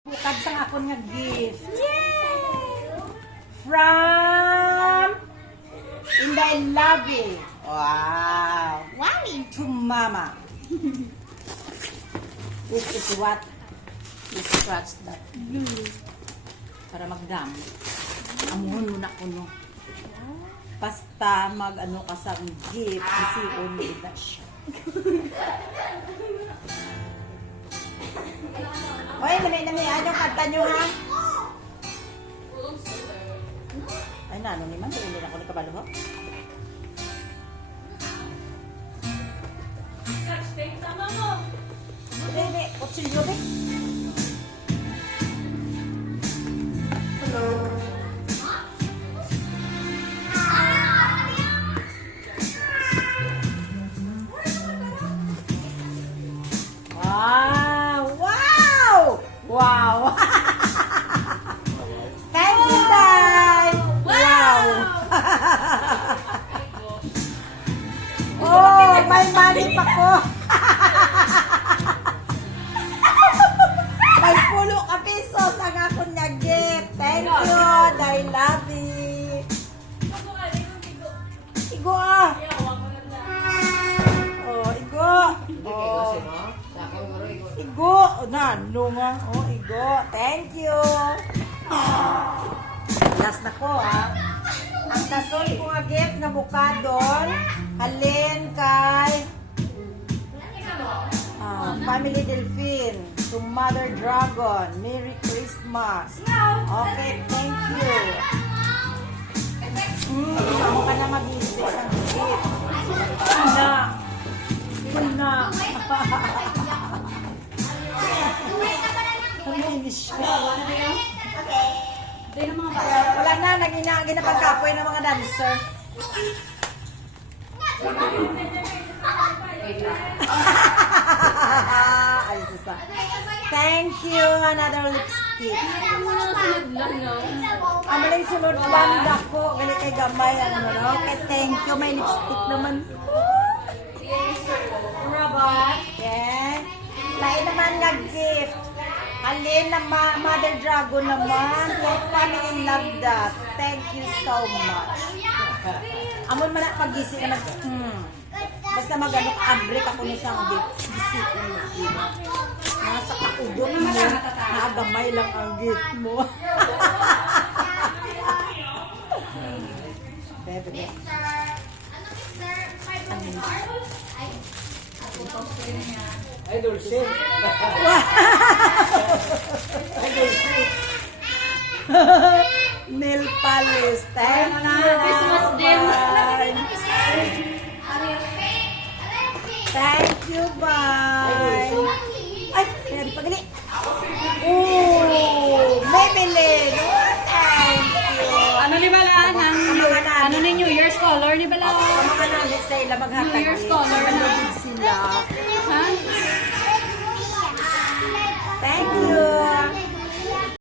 Bukad sang akon nga gift. From Inday Lovey. Wow. Wow! To Mama. This is what you scratch that blue. Para magdam. Amuhon mo na kuno. Basta mag-ano ka sa gift. Kasi only that siya. Hoy, nami anong kanta nyo ha? Ay, nano ni man, hindi na ako nagkabalo ho. Hindi, kutsilyo ba? Hello. Wow! Thank you, Day! Wow! Oh, may money pa ko! May pulo ka pesos ang ako na gift. Thank you, Day Lovey! Igo ah! Oh, igo! Oh. Igo! Na, lunga. Oh, igo. Thank you. Last na ko, ha. Ang tasol ko nga gift na bukadon, halin kay Family Delphine, to Mother Dragon. Merry Christmas. Okay, thank you. Ako ka na mag-isip ang gift. Na. Na. Wala na, ginapagkapoy ng mga dancer. Ay, susa. Thank you, another lipstick. Amaling sunod lang dako, gali kay gamay ano, okay, thank you, may lipstick naman. Okay. Lain naman nag-gift. Alin na Mother Dragon naman. Like family in love that. Thank you so much. Amon man na pag-gising naman. Basta mag-ano ka-abrek ako ni siyang gift. Gising ko yung gift. Nasa kaudon mo. Naagamay lang ang gift mo. Bebe. Idol shit. Nail polish. Thank you. Christmas din. Thank you, bye. Ay, pinari pa gali. Oh, Maybelline. Oh, thank you. Ano ni Balaan? Ano ni New Year's color ni Balaan? Ang mga nalit sa ila maghatag. New Year's color na. Sila. Ha? Thank you.